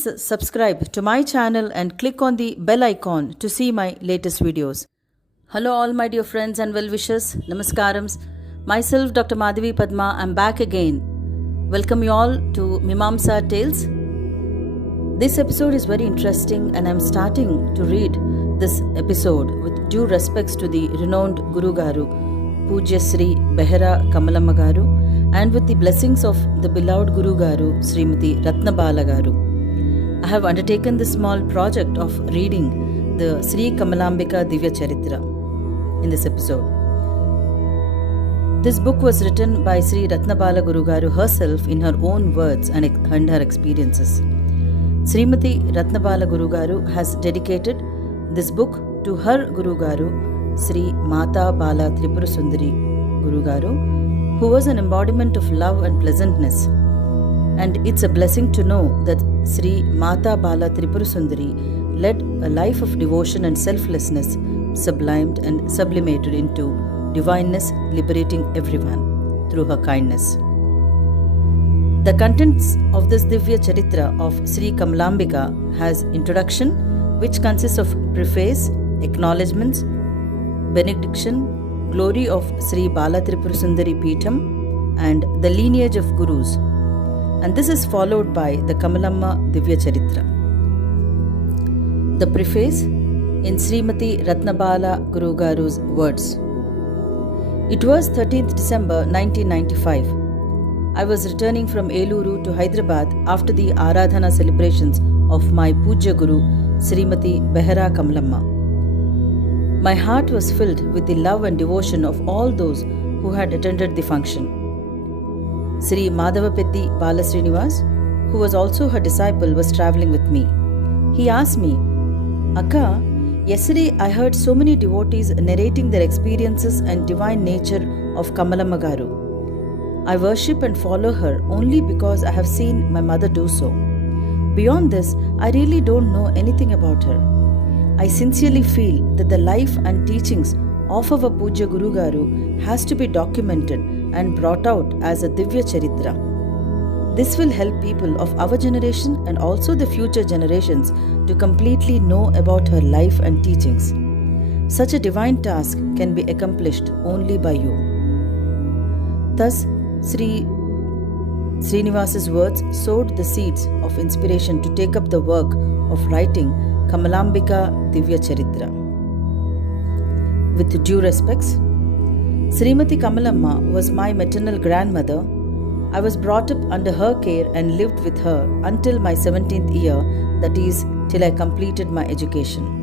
subscribe to my channel and click on the bell icon to see my latest videos. Hello all my dear friends and well-wishers. Namaskarams. Myself Dr. Madhavi Padma. I'm back again. Welcome you all to Mimamsa Tales. This episode is very interesting and I'm starting to read this episode with due respects to the renowned Guru Garu, Pujya Sri Behera Kamalamma Garu, and with the blessings of the beloved Guru Garu, Srimati Ratnabala Garu. I have undertaken this small project of reading the Sri Kamalambika Divya Charitra in this episode. This book was written by Sri Ratnabala Guru Garu herself in her own words and her experiences. Srimati Ratnabala Guru Garu has dedicated this book to her Guru Garu, Sri Mata Bala Tripura Sundari Guru Garu, who was an embodiment of love and pleasantness. And it's a blessing to know that Sri Mata Bala Tripura Sundari led a life of devotion and selflessness, sublimed and sublimated into divineness, liberating everyone through her kindness. The contents of this Divya Charitra of Sri Kamalambika has introduction, which consists of preface, acknowledgements, benediction, glory of Sri Bala Tripura Sundari Peetham, and the lineage of Gurus. And this is followed by the Kamalamma Divya Charitra. The preface in Srimati Ratnabala Guru Garu's words. It was 13th December 1995. I was returning from Eluru to Hyderabad after the Aradhana celebrations of my Pujya Guru, Srimati Behera Kamalamma. My heart was filled with the love and devotion of all those who had attended the function. Sri Madhavapeddi Balasrinivas, who was also her disciple, was travelling with me. He asked me, Akka, yesterday I heard so many devotees narrating their experiences and divine nature of Kamalamma Garu. I worship and follow her only because I have seen my mother do so. Beyond this, I really don't know anything about her. I sincerely feel that the life and teachings of our Pujya Guru Garu has to be documented and brought out as a Divya Charitra. This will help people of our generation and also the future generations to completely know about her life and teachings. Such a divine task can be accomplished only by you. Thus, Sri Srinivas's words sowed the seeds of inspiration to take up the work of writing Kamalambika Divya Charitra. With due respects, Srimati Kamalamma was my maternal grandmother. I was brought up under her care and lived with her until my 17th year, that is, till I completed my education.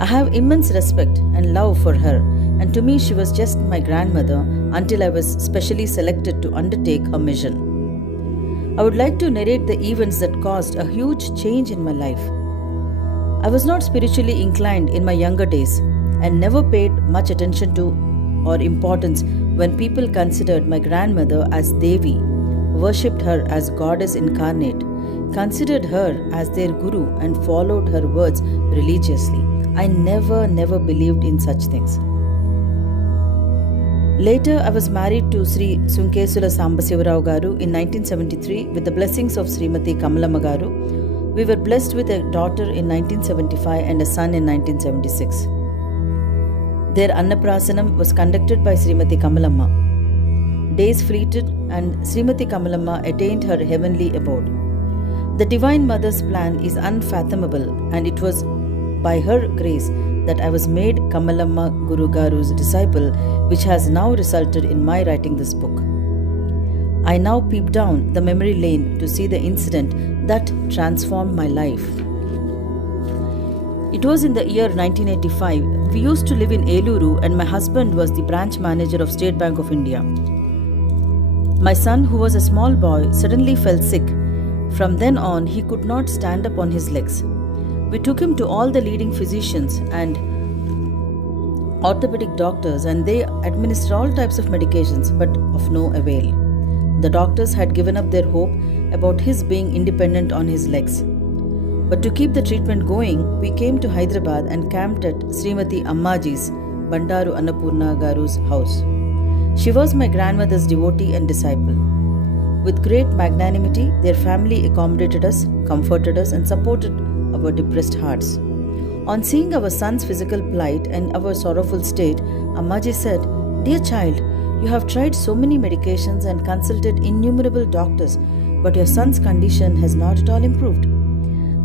I have immense respect and love for her, and to me she was just my grandmother until I was specially selected to undertake her mission. I would like to narrate the events that caused a huge change in my life. I was not spiritually inclined in my younger days and never paid much attention to or importance when people considered my grandmother as Devi, worshipped her as goddess incarnate, considered her as their guru and followed her words religiously. I never believed in such things. Later, I was married to Sri Sunkesula Sambasivarao Garu in 1973 with the blessings of Srimati Kamalamma Garu. We were blessed with a daughter in 1975 and a son in 1976. Their Annaprasanam was conducted by Srimati Kamalamma. Days fleeted and Srimati Kamalamma attained her heavenly abode. The Divine Mother's plan is unfathomable, and it was by her grace that I was made Kamalamma Guru Garu's disciple, which has now resulted in my writing this book. I now peep down the memory lane to see the incident that transformed my life. It was in the year 1985. We used to live in Eluru and my husband was the branch manager of State Bank of India. My son, who was a small boy, suddenly fell sick. From then on, he could not stand up on his legs. We took him to all the leading physicians and orthopedic doctors, and they administered all types of medications, but of no avail. The doctors had given up their hope about his being independent on his legs. But to keep the treatment going, we came to Hyderabad and camped at Srimati Ammaji's, Bandaru Annapurna Garu's house. She was my grandmother's devotee and disciple. With great magnanimity, their family accommodated us, comforted us, and supported our depressed hearts. On seeing our son's physical plight and our sorrowful state, Ammaji said, "Dear child, you have tried so many medications and consulted innumerable doctors, but your son's condition has not at all improved.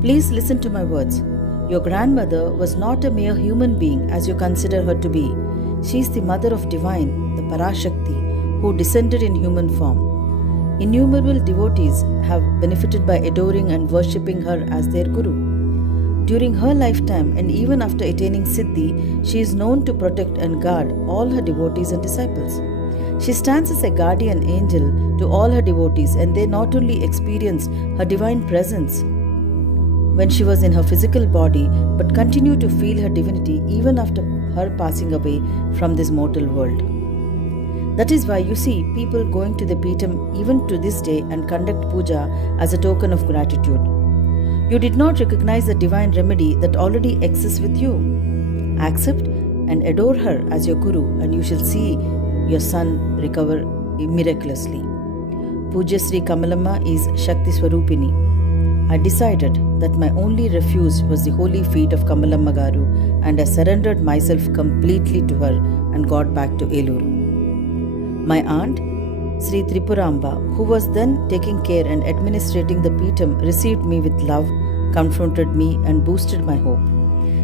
Please listen to my words. Your grandmother was not a mere human being as you consider her to be. She is the mother of divine, the Parashakti, who descended in human form. Innumerable devotees have benefited by adoring and worshipping her as their guru. During her lifetime and even after attaining Siddhi, she is known to protect and guard all her devotees and disciples. She stands as a guardian angel to all her devotees, and they not only experienced her divine presence when she was in her physical body, but continue to feel her divinity even after her passing away from this mortal world. That is why you see people going to the Peetham even to this day and conduct puja as a token of gratitude. You did not recognize the divine remedy that already exists with you. Accept and adore her as your guru, and you shall see your son recover miraculously. Pujya Sri Kamalamma is Shakti Swarupini. I decided that my only refuge was the holy feet of Kamalamma Garu, and I surrendered myself completely to her and got back to Eluru. My aunt, Sri Tripuramba, who was then taking care and administrating the Peetham, received me with love, confronted me, and boosted my hope.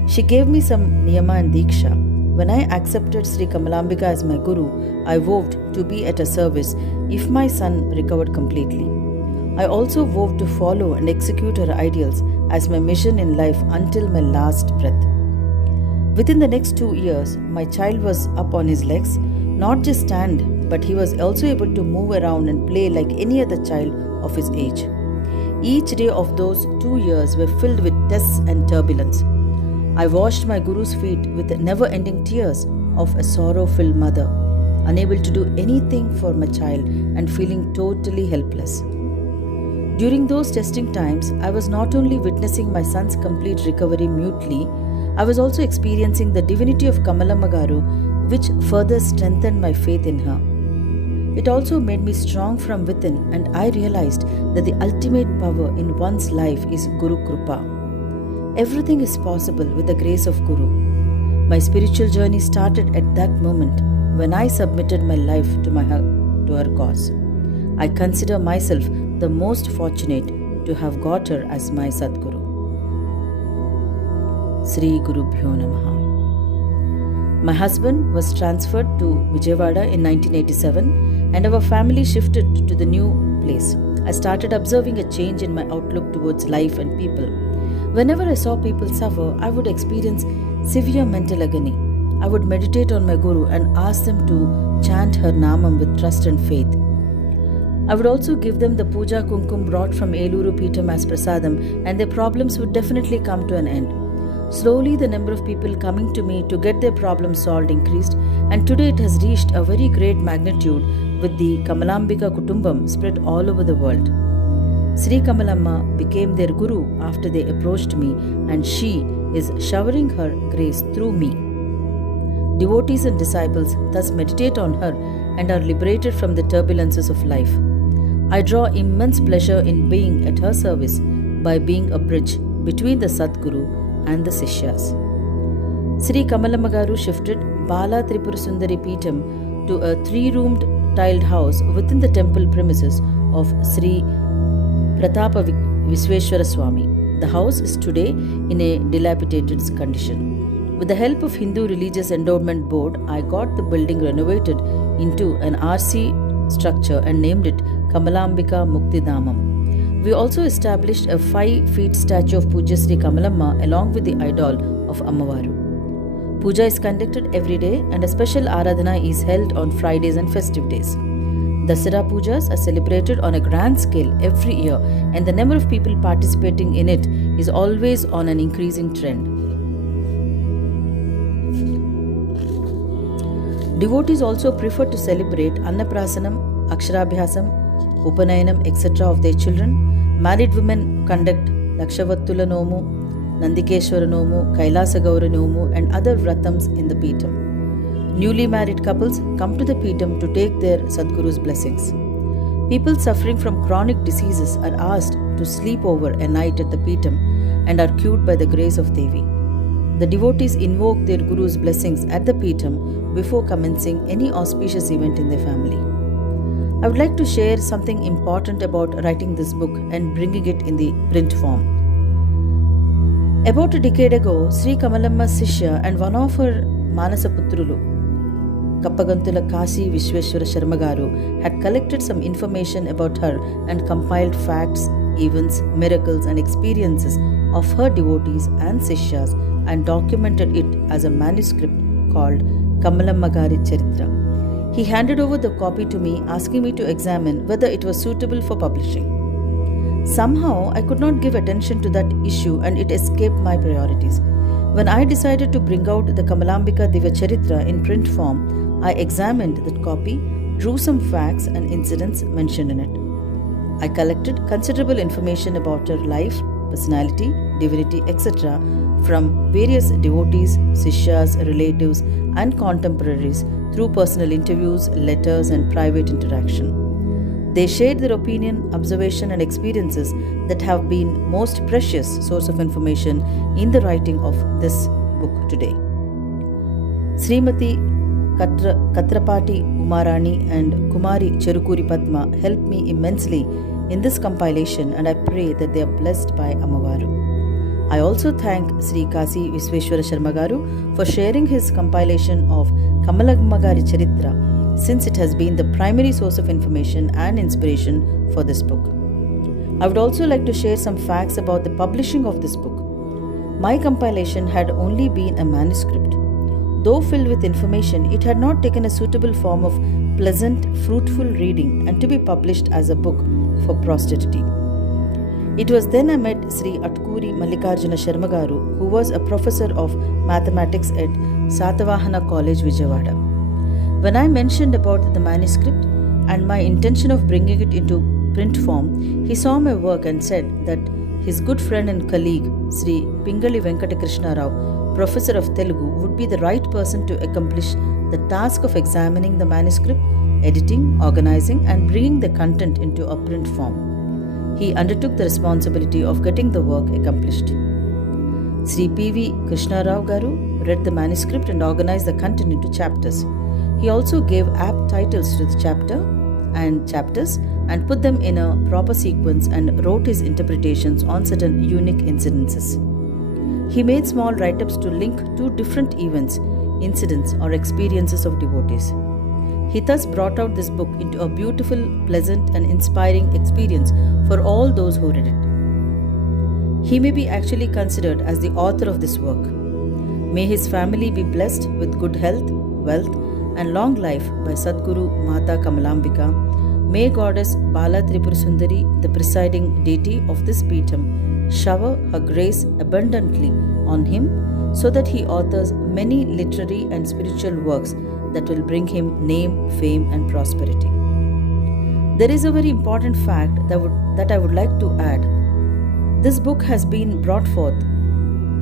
She gave me some niyama and diksha. When I accepted Sri Kamalambika as my guru, I vowed to be at her service if my son recovered completely. I also vowed to follow and execute her ideals as my mission in life until my last breath. Within the next 2 years, my child was up on his legs, not just stand, but he was also able to move around and play like any other child of his age. Each day of those 2 years were filled with tests and turbulence. I washed my Guru's feet with never-ending tears of a sorrow-filled mother, unable to do anything for my child and feeling totally helpless. During those testing times, I was not only witnessing my son's complete recovery mutely, I was also experiencing the divinity of Kamalamma Garu, which further strengthened my faith in her. It also made me strong from within, and I realized that the ultimate power in one's life is Guru Krupa. Everything is possible with the grace of Guru. My spiritual journey started at that moment when I submitted my life to her cause. I consider myself the most fortunate to have got her as my Sadguru. Sri Guru Bhyo Namaha. My husband was transferred to Vijayawada in 1987, and our family shifted to the new place. I started observing a change in my outlook towards life and people. Whenever I saw people suffer, I would experience severe mental agony. I would meditate on my Guru and ask them to chant her Namam with trust and faith. I would also give them the puja kumkum brought from Eluru Peetham as prasadam, and their problems would definitely come to an end. Slowly, the number of people coming to me to get their problems solved increased, and today it has reached a very great magnitude with the Kamalambika Kutumbam spread all over the world. Sri Kamalamma became their guru after they approached me, and she is showering her grace through me. Devotees and disciples thus meditate on her and are liberated from the turbulences of life. I draw immense pleasure in being at her service by being a bridge between the Sadguru and the Sishyas. Sri Kamalamma Garu shifted Bala Tripura Sundari Peetham to a 3-roomed tiled house within the temple premises of Sri Pratapa Visveshwara Swami. The house is today in a dilapidated condition. With the help of Hindu Religious Endowment Board, I got the building renovated into an RC structure and named it Kamalambika Muktidhamam. We also established a 5-feet statue of Pujya Sri Kamalamma along with the idol of Ammavaru. Puja is conducted every day, and a special Aradhana is held on Fridays and festive days. Dasara Pujas are celebrated on a grand scale every year, and the number of people participating in it is always on an increasing trend. Devotees also prefer to celebrate Annaprasanam, Aksharabhyasam, Upanayanam, etc. of their children. Married women conduct Lakshavattula Nomu, Nandikeshwara Nomu, Kailasa Gaura Nomu, and other Vratams in the Peetham. Newly married couples come to the Peetham to take their Sadguru's blessings. People suffering from chronic diseases are asked to sleep over a night at the Peetham and are cured by the grace of Devi. The devotees invoke their Guru's blessings at the Peetham before commencing any auspicious event in their family. I would like to share something important about writing this book and bringing it in the print form. About a decade ago, Sri Kamalamma's Sishya and one of her Manasaputrulo, Kappagantula Kasi Vishweshwara Sharma Garu, had collected some information about her and compiled facts, events, miracles and experiences of her devotees and Sishyas and documented it as a manuscript called Kamalamma Gari Charitra. He handed over the copy to me, asking me to examine whether it was suitable for publishing. Somehow, I could not give attention to that issue and it escaped my priorities. When I decided to bring out the Kamalambika Divya Charitra in print form, I examined that copy, drew some facts and incidents mentioned in it. I collected considerable information about her life, personality, divinity, etc. from various devotees, Sishyas, relatives and contemporaries through personal interviews, letters and private interaction. They shared their opinion, observation and experiences that have been most precious source of information in the writing of this book today. Srimati Katrapati Umarani and Kumari Cherukuri Padma helped me immensely in this compilation and I pray that they are blessed by Amavaru. I also thank Sri Kasi Vishweshwara Sharma Garu for sharing his compilation of Kamalamma Gari Charitra, since it has been the primary source of information and inspiration for this book. I would also like to share some facts about the publishing of this book. My compilation had only been a manuscript. Though filled with information, it had not taken a suitable form of pleasant, fruitful reading and to be published as a book for posterity. It was then I met Sri Atkuri Mallikarjuna Sharma Garu, who was a professor of mathematics at Satavahana College, Vijayawada. When I mentioned about the manuscript and my intention of bringing it into print form, he saw my work and said that his good friend and colleague, Sri Pingali Venkatakrishna Rao, professor of Telugu, would be the right person to accomplish the task of examining the manuscript, editing, organizing, and bringing the content into a print form. He undertook the responsibility of getting the work accomplished. Sri P.V. Krishna Rao Garu read the manuscript and organized the content into chapters. He also gave apt titles to the chapters and put them in a proper sequence and wrote his interpretations on certain unique incidences. He made small write-ups to link two different events, incidents or experiences of devotees. He thus brought out this book into a beautiful, pleasant and inspiring experience for all those who read it. He may be actually considered as the author of this work. May his family be blessed with good health, wealth and long life by Sadguru Matakamalambika. May Goddess Bala Tripura Sundari, the presiding deity of this Peetham, shower her grace abundantly on him so that he authors many literary and spiritual works that will bring him name, fame and prosperity. There is a very important fact that I would like to add. This book has been brought forth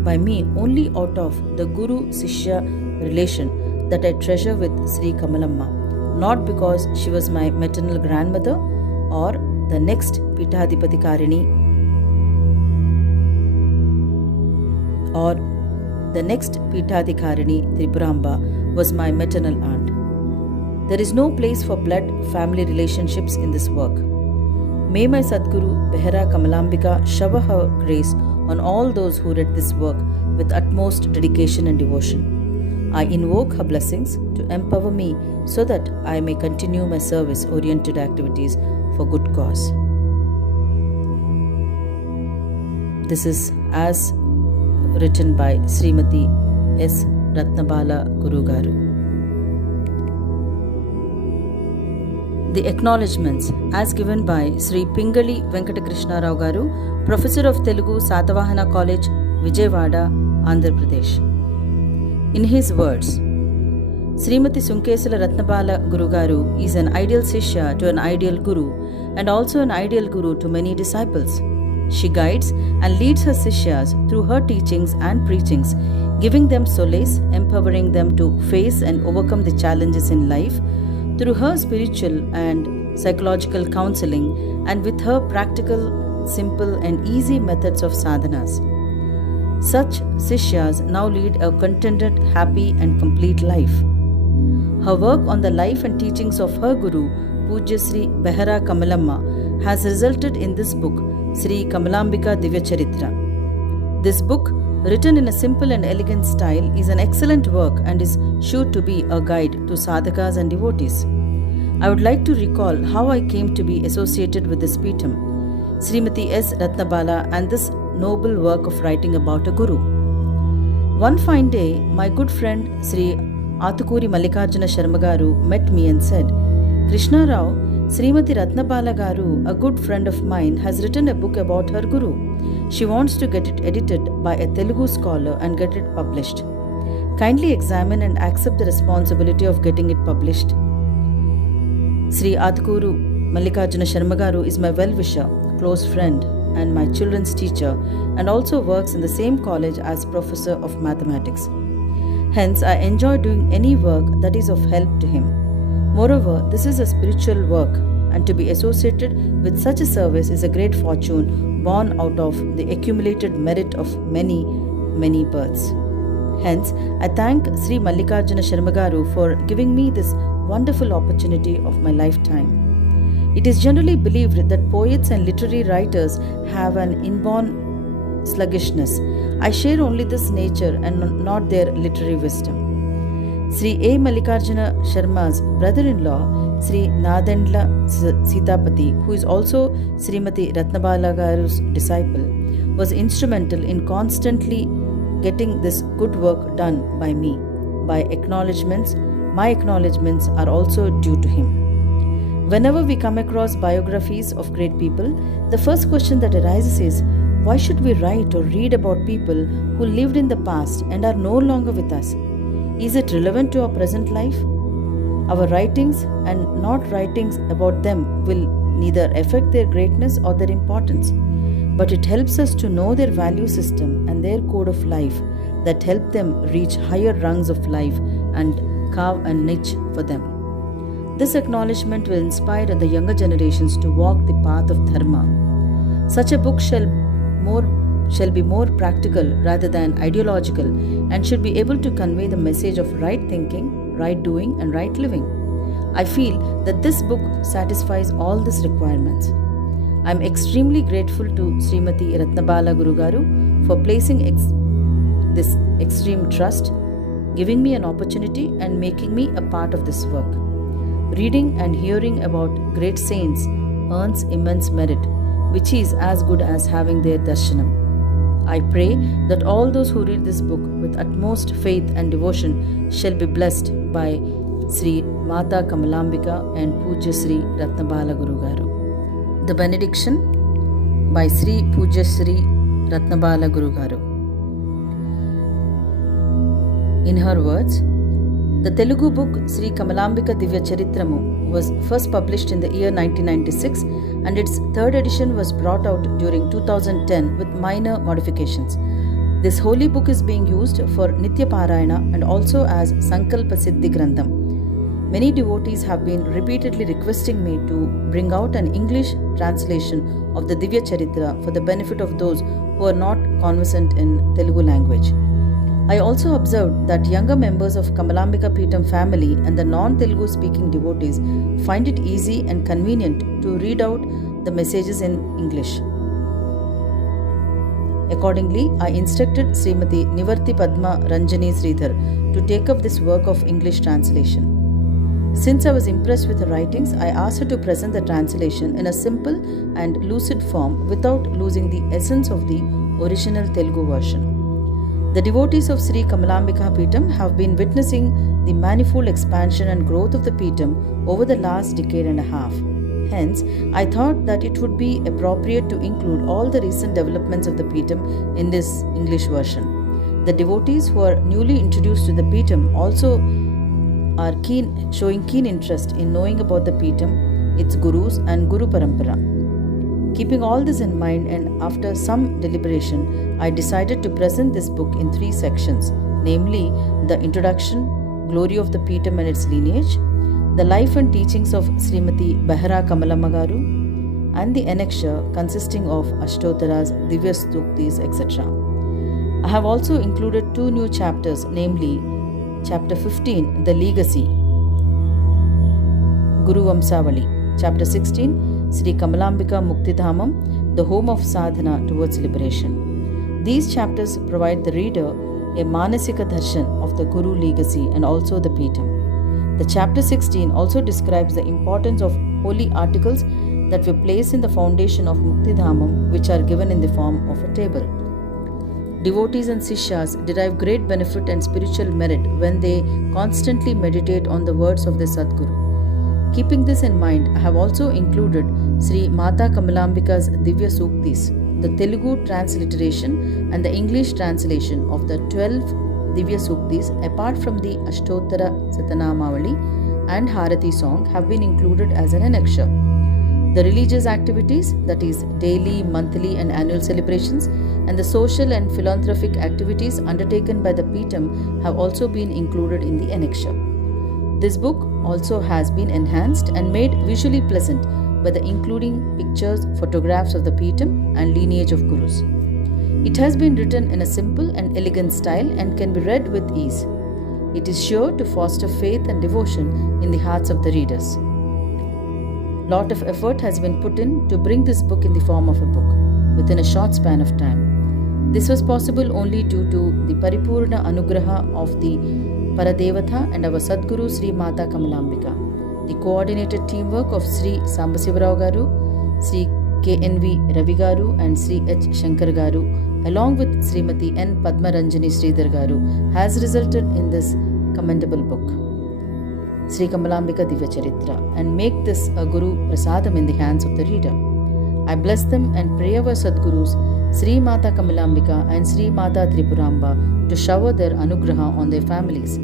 by me only out of the Guru-Sishya relation that I treasure with Sri Kamalamma, not because she was my maternal grandmother or the next Peethadipatikarini or the next Peethadikarini Tripuramba was my maternal aunt. There is no place for blood family relationships in this work. May my Sadguru Behera Kamalambika shower her grace on all those who read this work with utmost dedication and devotion. I invoke her blessings to empower me so that I may continue my service-oriented activities for good cause. This is as written by Srimati S. Ratnabala Guru Garu. The acknowledgements as given by Sri Pingali Venkatakrishna Rao Garu, Professor of Telugu, Satavahana College, Vijayawada, Andhra Pradesh. In his words, Srimati Sunkesala Ratnabala Guru Garu is an ideal Sishya to an ideal Guru and also an ideal Guru to many disciples. She guides and leads her Sishyas through her teachings and preachings, giving them solace, empowering them to face and overcome the challenges in life through her spiritual and psychological counseling, and with her practical, simple, and easy methods of sadhanas. Such Sishyas now lead a contented, happy, and complete life. Her work on the life and teachings of her Guru, Pujya Sri Behera Kamalamma, has resulted in this book, Sri Kamalambika Divya Charitra. This book, written in a simple and elegant style, is an excellent work and is sure to be a guide to sadhakas and devotees. I would like to recall how I came to be associated with this Peetham, Srimati S. Ratnabala, and this noble work of writing about a Guru. One fine day, my good friend Sri Atukuri Mallikarjuna Sharma Garu met me and said, "Krishna Rao, Srimati Ratnabala Garu, a good friend of mine, has written a book about her Guru. She wants to get it edited by a Telugu scholar and get it published. Kindly examine and accept the responsibility of getting it published." Sri Atukuru Mallikarjuna Sharma Garu is my well-wisher, close friend, and my children's teacher, and also works in the same college as professor of mathematics. Hence, I enjoy doing any work that is of help to him. Moreover, this is a spiritual work, and to be associated with such a service is a great fortune born out of the accumulated merit of many, many births. Hence, I thank Sri Mallikarjuna Sharma Garu for giving me this wonderful opportunity of my lifetime. It is generally believed that poets and literary writers have an inborn sluggishness. I share only this nature and not their literary wisdom. Sri A. Mallikarjuna Sharma's brother-in-law, Sri Nadendla Sitapati, who is also Srimati Ratnabala Garu's disciple, was instrumental in constantly getting this good work done by me. My acknowledgements are also due to him. Whenever we come across biographies of great people, the first question that arises is, why should we write or read about people who lived in the past and are no longer with us? Is it relevant to our present life? Our writings and not writings about them will neither affect their greatness or their importance, but it helps us to know their value system and their code of life that help them reach higher rungs of life and carve a niche for them. This acknowledgement will inspire the younger generations to walk the path of dharma. Such a book shall be more practical rather than ideological and should be able to convey the message of right thinking, right doing, and right living. I feel that this book satisfies all these requirements. I am extremely grateful to Srimati Ratnabala Guru Garu for placing this extreme trust, giving me an opportunity and making me a part of this work. Reading and hearing about great saints earns immense merit, which is as good as having their darshanam. I pray that all those who read this book with utmost faith and devotion shall be blessed by Sri Matakamalambika and Pujya Sri Ratnabala Guru Garu. The benediction by Sri Pujya Sri Ratnabala Guru Garu. In her words, the Telugu book Sri Kamalambika Divya Charitramu was first published in the year 1996 and its third edition was brought out during 2010 with minor modifications. This holy book is being used for Nitya Parayana and also as Sankalpa Siddhi Grandham. Many devotees have been repeatedly requesting me to bring out an English translation of the Divya Charitra for the benefit of those who are not conversant in Telugu language. I also observed that younger members of Kamalambika Peetham family and the non-Telugu speaking devotees find it easy and convenient to read out the messages in English. Accordingly, I instructed Srimati Nivarti Padma Ranjani Sridhar to take up this work of English translation. Since I was impressed with her writings, I asked her to present the translation in a simple and lucid form without losing the essence of the original Telugu version. The devotees of Sri Kamalambika Peetham have been witnessing the manifold expansion and growth of the Peetham over the last decade and a half. Hence, I thought that it would be appropriate to include all the recent developments of the Peetham in this English version. The devotees who are newly introduced to the Peetham also are showing keen interest in knowing about the Peetham, its gurus and Guru Parampara. Keeping all this in mind and after some deliberation, I decided to present this book in 3 sections, namely the introduction, glory of the Peetham and its lineage, the life and teachings of Srimati Behra Kamalamaagaru, and the annexure consisting of Ashtottaras, Divya Suktis, etc. I have also included 2 new chapters, namely Chapter 15, The Legacy, Guru Vamsavali, Chapter 16, Sri Kamalambika Muktidhamam, the home of sadhana towards liberation. These chapters provide the reader a Manasika Darshan of the Guru legacy and also the Peetham. The Chapter 16 also describes the importance of holy articles that were placed in the foundation of Muktidhamam, which are given in the form of a table. Devotees and Sishyas derive great benefit and spiritual merit when they constantly meditate on the words of the Sadguru. Keeping this in mind, I have also included Sri Matakamalambika's Divya Suktis, the Telugu transliteration and the English translation of the 12 Divya Suktis, apart from the Ashtottara Satanamavali and Harati song, have been included as an annexure. The religious activities, that is, daily, monthly, and annual celebrations, and the social and philanthropic activities undertaken by the Peetham have also been included in the annexure. This book also has been enhanced and made visually pleasant by the including pictures, photographs of the Peetham and lineage of Gurus. It has been written in a simple and elegant style and can be read with ease. It is sure to foster faith and devotion in the hearts of the readers. Lot of effort has been put in to bring this book in the form of a book within a short span of time. This was possible only due to the Paripurna Anugraha of the Paradevata and our Sadguru Sri Matakamalambika, the coordinated teamwork of Sri Sambasivarao Garu, Sri KNV Ravi Garu and Sri H. Shankar Garu, along with Srimati N. Padma Ranjani Sridhar Garu, has resulted in this commendable book, Sri Kamalambika Divya Charitra, and make this a Guru Prasadam in the hands of the reader. I bless them and pray our Sadgurus, Sri Mata Kamalambika and Sri Mata Tripuramba, to shower their anugraha on their families.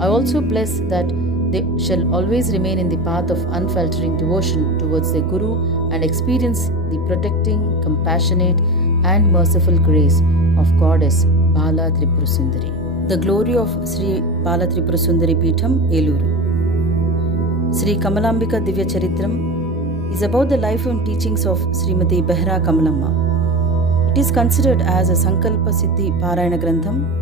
I also bless that they shall always remain in the path of unfaltering devotion towards their Guru and experience the protecting, compassionate, and merciful grace of Goddess Bala Tripura Sundari. The glory of Sri Bala Tripura Sundari Peetham, Eluru. Sri Kamalambika Divya Charitram is about the life and teachings of Srimati Behra Kamalamma. It is considered as a Sankalpa Siddhi Parayana Grantham.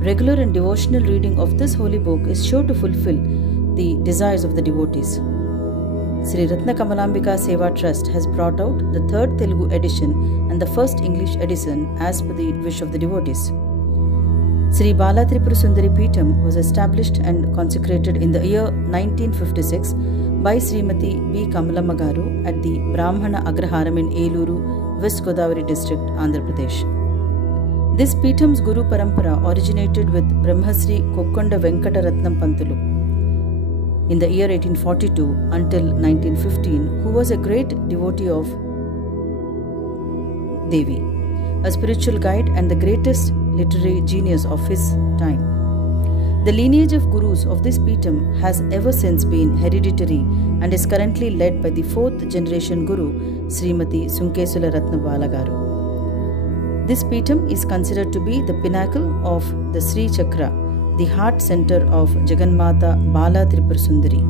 Regular and devotional reading of this holy book is sure to fulfill the desires of the devotees. Sri Ratna Kamalambika Seva Trust has brought out the 3rd Telugu edition and the 1st English edition as per the wish of the devotees. Sri Bala Tripura Sundari Peetham was established and consecrated in the year 1956 by Srimati B. Kamalamma Garu at the Brahmana Agraharam in Eluru, West Godavari district, Andhra Pradesh. This Peetham's Guru Parampara originated with Brahmasri Kokkonda Venkata Ratnam Pantulu in the year 1842 until 1915, who was a great devotee of Devi, a spiritual guide and the greatest literary genius of his time. The lineage of Gurus of this Peetham has ever since been hereditary and is currently led by the 4th generation Guru, Srimati Sunkesula Ratnabala Garu. This Peetham is considered to be the pinnacle of the Sri Chakra, the heart center of Jagannmata Bala Tripura Sundari.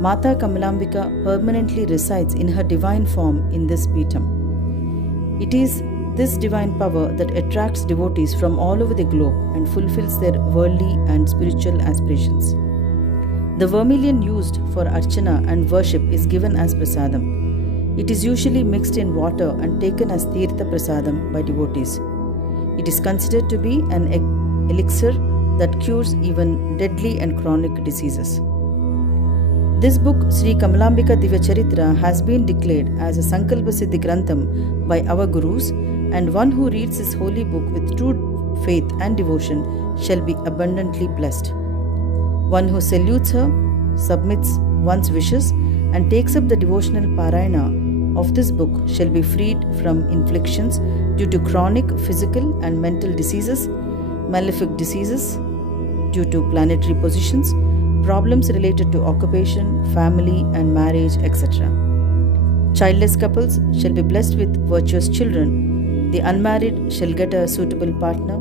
Mata Kamalambika permanently resides in her divine form in this Peetham. It is this divine power that attracts devotees from all over the globe and fulfills their worldly and spiritual aspirations. The vermilion used for archana and worship is given as prasadam. It is usually mixed in water and taken as tirtha prasadam by devotees. It is considered to be an elixir that cures even deadly and chronic diseases. This book, Sri Kamalambika Divya Charitra, has been declared as a Sankalpa Siddhi Grantham by our Gurus, and one who reads this holy book with true faith and devotion shall be abundantly blessed. One who salutes her, submits one's wishes, and takes up the devotional parayana of this book shall be freed from inflictions due to chronic physical and mental diseases, malefic diseases due to planetary positions, problems related to occupation, family and marriage, etc. Childless couples shall be blessed with virtuous children, the unmarried shall get a suitable partner,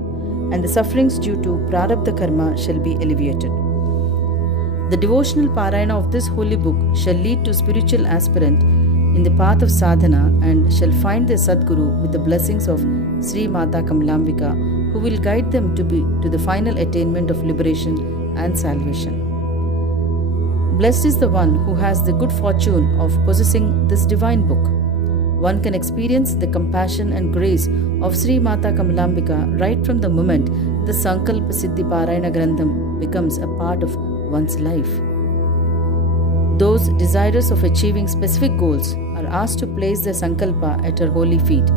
and the sufferings due to prarabdha karma shall be alleviated. The devotional parayana of this holy book shall lead to spiritual aspirant in the path of sadhana and shall find their Sadguru with the blessings of Sri Matakamalambika, who will guide them to the final attainment of liberation and salvation. Blessed is the one who has the good fortune of possessing this divine book. One can experience the compassion and grace of Sri Matakamalambika right from the moment the Sankalpa Siddhi Parayana Grandham becomes a part of one's life. Those desirous of achieving specific goals are asked to place their Sankalpa at her holy feet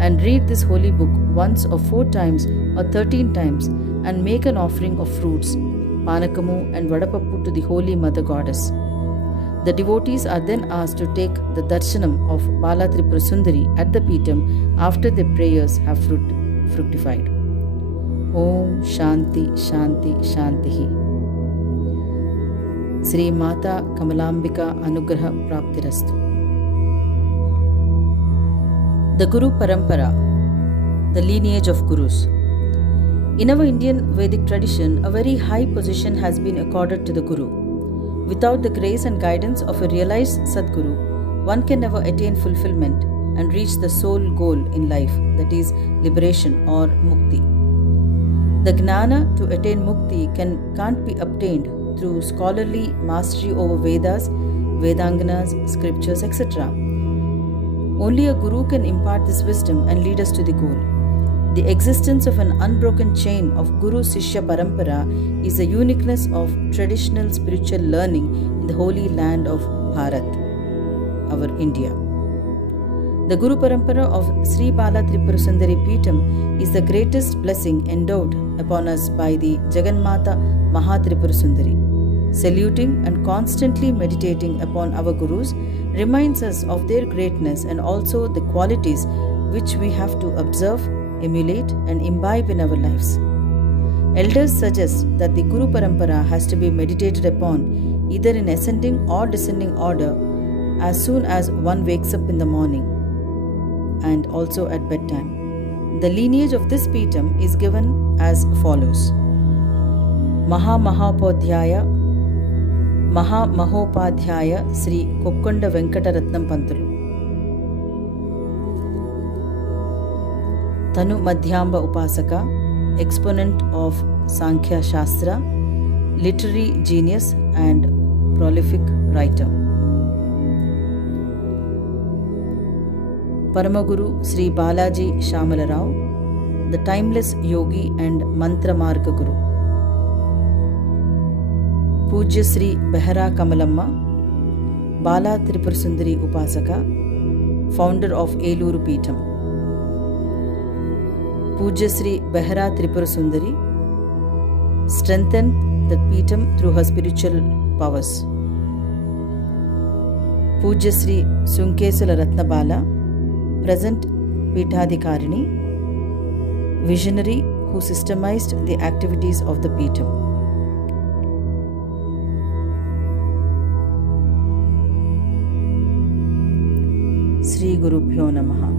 and read this holy book once or 4 times or 13 times and make an offering of fruits, Panakamu and Vadapappu to the Holy Mother Goddess. The devotees are then asked to take the darshanam of Bala Tripura Sundari at the Peetham after their prayers have fructified. Om Shanti Shanti Shantihi. Sri Mata Kamalambika Anugraha Praptirastu. The Guru Parampara, the lineage of Gurus. In our Indian Vedic tradition, a very high position has been accorded to the Guru. Without the grace and guidance of a realized Sadguru, one can never attain fulfillment and reach the sole goal in life, that is, liberation or mukti. The gnana to attain mukti can't be obtained through scholarly mastery over Vedas, Vedanganas, scriptures, etc. Only a Guru can impart this wisdom and lead us to the goal. The existence of an unbroken chain of Guru Sishya Parampara is the uniqueness of traditional spiritual learning in the holy land of Bharat, our India. The Guru Parampara of Sri Bala Tripura Sundari Peetham is the greatest blessing endowed upon us by the Jagannatha Mahatripura Sundari. Saluting and constantly meditating upon our Gurus reminds us of their greatness and also the qualities which we have to observe, emulate and imbibe in our lives. Elders suggest that the Guru Parampara has to be meditated upon either in ascending or descending order as soon as one wakes up in the morning and also at bedtime. The lineage of this Peetham is given as follows. Mahopadhyaya Sri Kokkonda Venkataratnam Pantulu. Tanu Madhyamba Upasaka, exponent of Sankhya Shastra, literary genius and prolific writer. Paramaguru Sri Balaji Shamala Rao, the timeless yogi and mantra marga guru. Pujya Sri Behara Kamalamma, Bala Tripura Sundari Upasaka, founder of Eluru Peetham. Pujya Sri Behara Tripura Sundari strengthened the Peetham through her spiritual powers. Pujya Sri Sunkesula Ratnabala, present Peethadikarini, visionary who systemized the activities of the Peetham. Sri Gurubhyo Namaha.